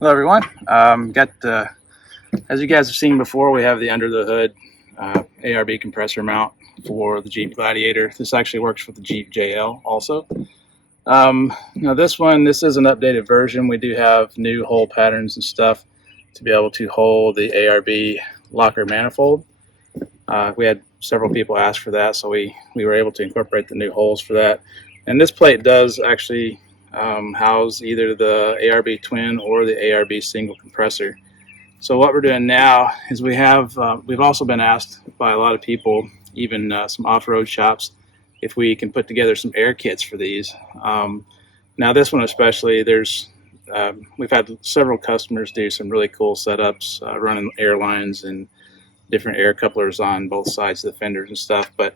Hello everyone. As you guys have seen before, we have the under the hood ARB compressor mount for the Jeep Gladiator. This actually works for the Jeep JL also. Now this is an updated version. We do have new hole patterns and stuff to be able to hold the ARB locker manifold. We had several people ask for that, so we were able to incorporate the new holes for that. And this plate does actually house either the ARB twin or the ARB single compressor. So what we're doing now is we've also been asked by a lot of people, even some off-road shops, if we can put together some air kits for these. Now this one especially, we've had several customers do some really cool setups, running airlines and different air couplers on both sides of the fenders and stuff. But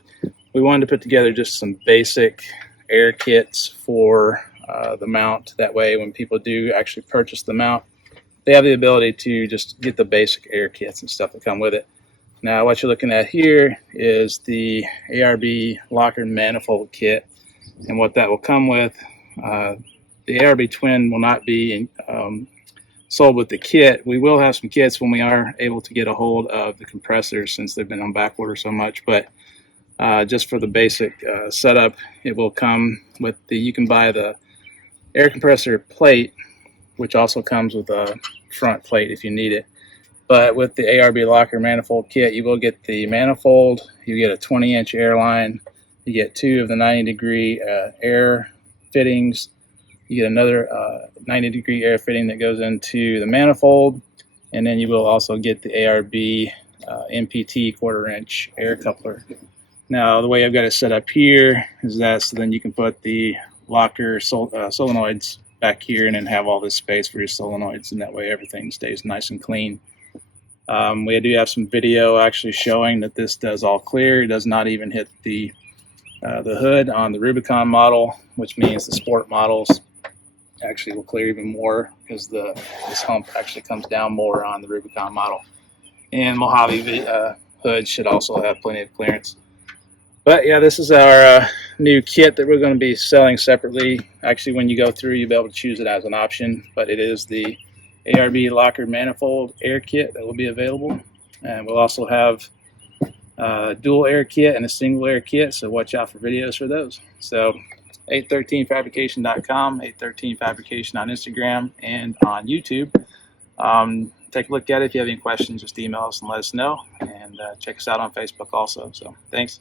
we wanted to put together just some basic air kits for the mount. That way when people do actually purchase the mount, they have the ability to just get the basic air kits and stuff that come with it. Now what you're looking at here is the ARB locker manifold kit, and what that will come with. The ARB twin will not be sold with the kit. We will have some kits when we are able to get a hold of the compressors, since they've been on back order so much. But just for the basic setup, it will come with you can buy the air compressor plate, which also comes with a front plate if you need it. But with the ARB locker manifold kit, you will get the manifold, you get a 20-inch air line, you get 2 of the 90-degree air fittings, you get another 90-degree air fitting that goes into the manifold, and then you will also get the ARB MPT 1/4-inch air coupler. Now the way I've got it set up here is that so then you can put the locker solenoids back here and then have all this space for your solenoids, and that way everything stays nice and clean. We do have some video actually showing that this does all clear. It does not even hit the hood on the Rubicon model, which means the sport models actually will clear even more, because this hump actually comes down more on the Rubicon model. And Mojave hood should also have plenty of clearance. But yeah, this is our new kit that we're going to be selling separately. Actually, when you go through, you'll be able to choose it as an option, but it is the ARB locker manifold air kit that will be available. And we'll also have a dual air kit and a single air kit, so watch out for videos for those. So 813fabrication.com, 813fabrication on Instagram and on YouTube. Take a look at it. If you have any questions, just email us and let us know. And check us out on Facebook also. So thanks.